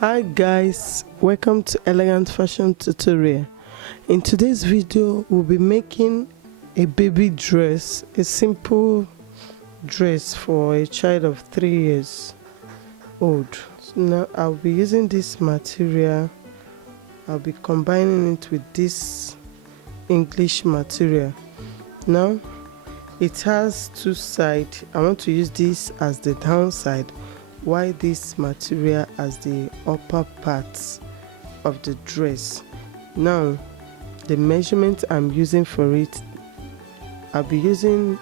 Hi guys, welcome to Elegant Fashion Tutorial. In today's video we'll be making a baby dress, a simple dress for a child of 3 years old. So now I'll be using this material. I'll be combining it with this English material. Now it has two sides. I want to use this as the downside, while this material as the upper parts of the dress. Now the measurement I'm using for it, I'll be using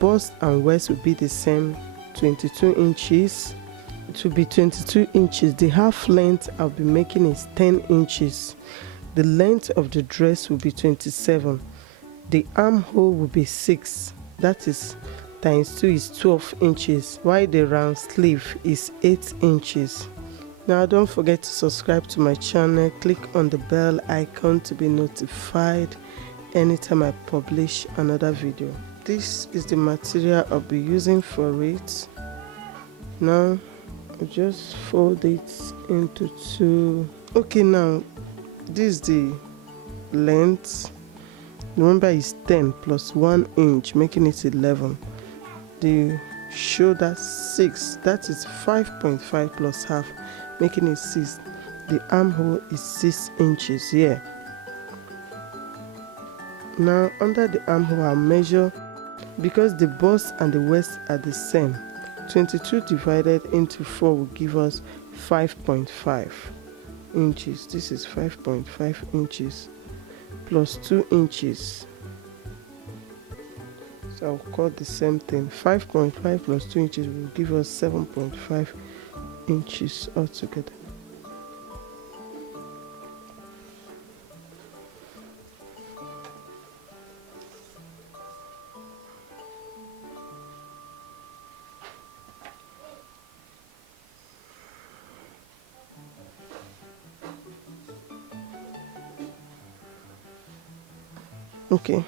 bust and waist will be the same, 22 inches. It will be 22 inches. The half length I'll be making is 10 inches. The length of the dress will be 27. The armhole will be 6, that is times 2 is 12 inches, while the round sleeve is 8 inches. Now don't forget to subscribe to my channel, click on the bell icon to be notified anytime I publish another video. This is the material I'll be using for it. Now I'll just fold it into two. Okay, now this is the length. Remember it's 10 plus 1 inch, making it 11. The shoulder 6, that is 5.5 plus half, making it 6. The armhole is 6 inches here. Now under the armhole I'll measure, because the bust and the waist are the same. 22 divided into 4 will give us 5.5 inches. This is 5.5 inches plus 2 inches. So I'll call the same thing. 5.5 plus 2 inches will give us 7.5 inches altogether. Okay,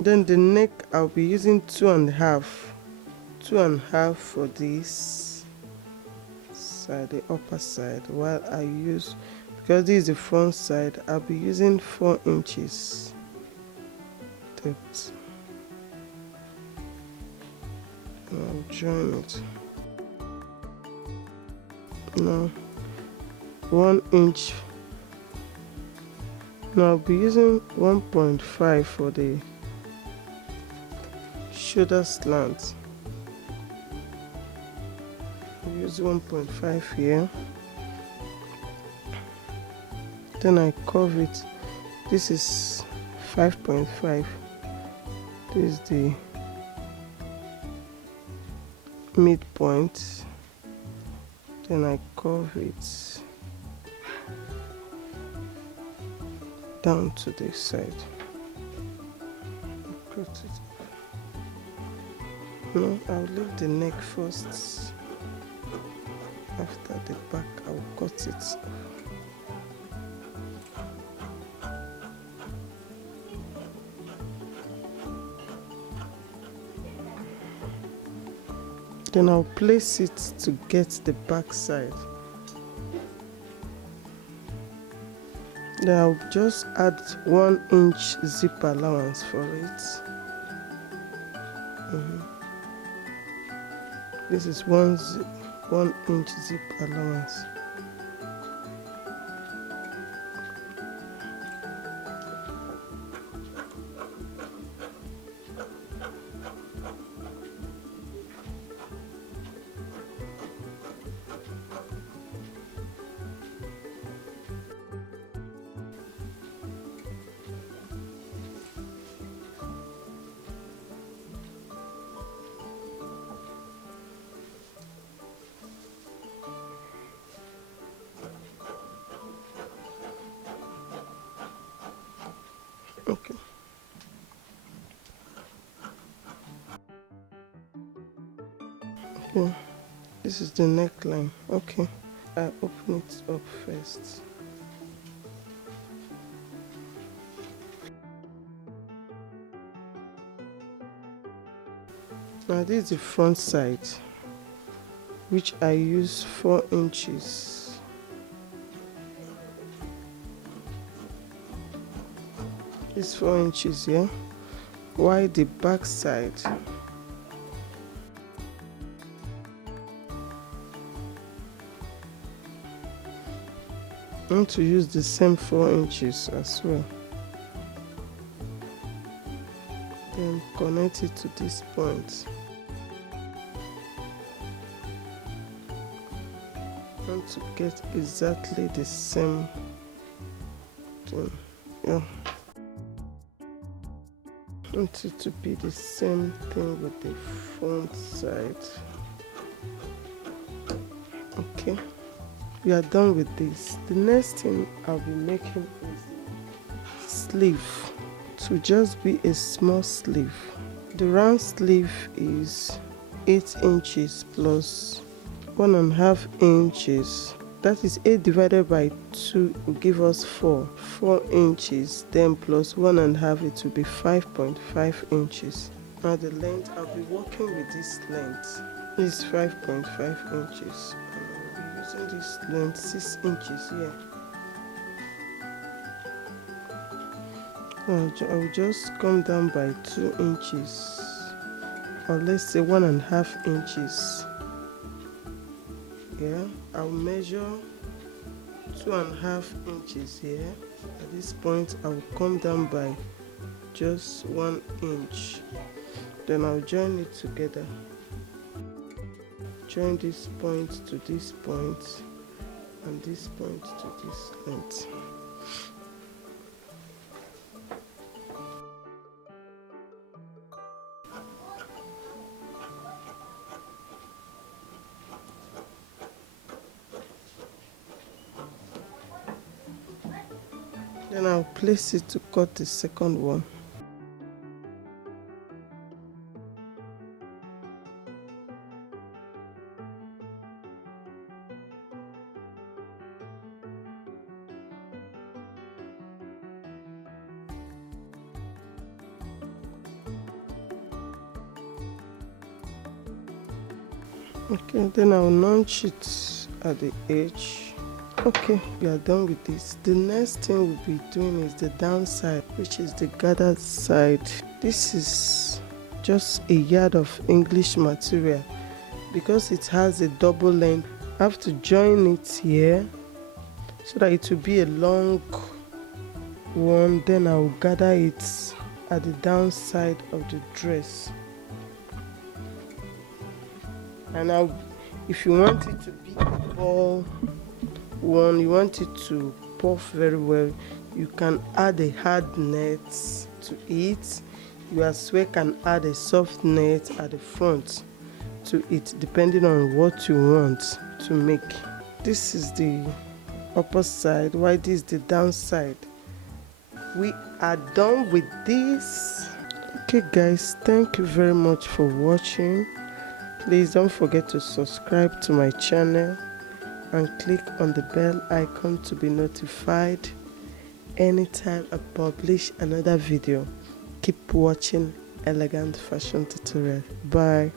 then the neck I'll be using 2.5 for this side, the upper side, while I use, because this is the front side, I'll be using 4 inches depth. I'll join it. Now 1 inch. Now I'll be using 1.5 for the shoulder slant. I'll use 1.5 here. Then I curve it. This is 5.5. This is the midpoint. Then I curve it down to this side. Cut it. No, I'll leave the neck first. After the back, I'll cut it. Then I'll place it to get the back side. Then I'll just add 1 inch zip allowance for it. This is 1 inch zip allowance. Okay. Okay. This is the neckline. Okay. I open it up first. Now this is the front side, which I use 4 inches. this 4 inches here, while the back side I want to use the same 4 inches as well. Then connect it to this point. I want to get exactly the same thing. Yeah. I want it to be the same thing with the front side. Okay, we are done with this. The next thing I'll be making is sleeve. To just be a small sleeve. The round sleeve is 8 inches plus 1.5 inches. That is 8 divided by 2 will give us 4 inches, then plus 1.5, it will be 5.5 inches. Now the length, I'll be working with this length is 5.5 inches, and I'll be using this length 6 inches here. I will just come down by 2 inches, or let's say 1.5 inches. Yeah, I'll measure 2.5 inches here. At this point, I will come down by just 1 inch. Then I'll join it together. Join this point to this point, and this point to this length. Then I'll place it to cut the second one. Okay, then I'll notch it at the edge. Okay, we are done with this. The next thing we'll be doing is the downside, which is the gathered side. This is just a yard of English material. Because it has a double length, I have to join it here so that it will be a long one. Then I'll gather it at the downside of the dress. And if you want it to be a ball one, you want it to puff very well, you can add a hard net to it. You as well can add a soft net at the front to it, depending on what you want to make. This is the upper side, while this is the downside. We are done with this. Okay guys, thank you very much for watching. Please don't forget to subscribe to my channel and click on the bell icon to be notified anytime I publish another video. Keep watching Elegant Fashion Tutorial. Bye.